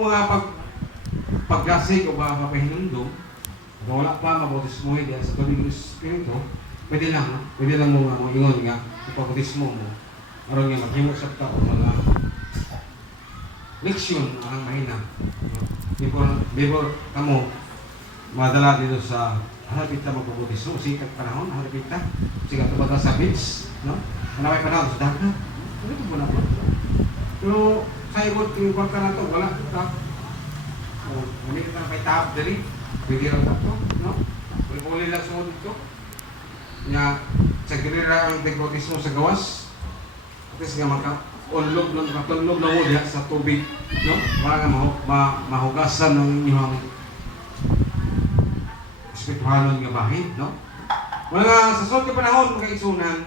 kung mga paglasig o papahinundong, kung wala pa mabautismo diya sa tubig ng Espiritu, pwede lang, no? Pwede lang mo ingon nga, ipabautismo mo. Aron nga maghimo sa tao mga leksyon ang mahina. Before kamo madala dito sa halipit na magpabautismo, sikag panahon, halipit na, sikag tumata sa beach, no? Manaway panahon sa dagat. Ito po na po. Pero sa ikot yung kwarta na ito, wala ito. Hindi ka na may tap dali. Pwede lang ito, no? Puli-puli lang sumod ito. Nga, sa girira ang dekotismo sa gawas. At least nga makatulog na mo diya sa tubig, no? Para nga mahugasan ng inyong espiritualon nga bahin, no? Wala nga, sa sunod ka panahon, mga isunan,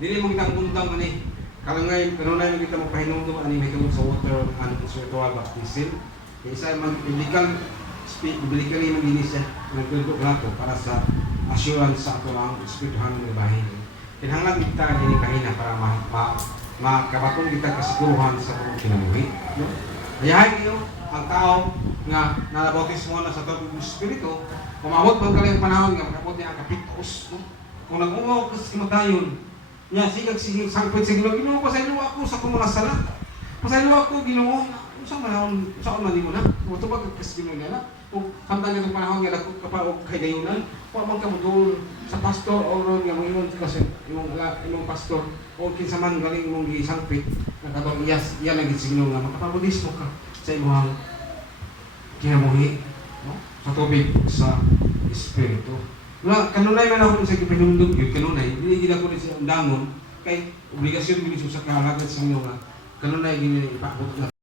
dili mo kitang buntang ani. Kalangay, kanunay mo kita magpahinungdong ani may kamot sa water and spiritual baptism. Kaya isa biblically mag-inis siya, nagtulog nato para sa assurance sa ato lang espiritual ng bahin. Kinahanglan kita din kahina para makabatong kita kasiguruhan sa atong kinabuhi, no? Ayahay kayo ang tao nga nabautismo na sa tubig ng Espiritu, kumabot pang kalayang panahon nga makabot niya ang kapitos, no? Kung nag-ungaw ka sa kimatayon, niya sigag sangpit sa Ginoo, Ginoo pasaylo ako sa akong mga sala. Pasaylo ako Ginoo, unsa man nimo na? Mutubag ka sa Ginoo na. Kung samtang itong panahon nga dako ka pa og kaydayonan, wa man ka modul sa pastor o ron nga moingon kasi imong pastor o kinsa man galing imong gisangpit nakatong iya lagi sa Ginoo nga makapabudismo ka sa imong kinabuhi, no? Sa tubig sa Espiritu. Wala, kanunay man ako sa pinundog yun, kanunay, hindi gila ko rin siya undangon, kay obligasyon gini sa kahalagad sa inyo nga, kanunay gini ipakot na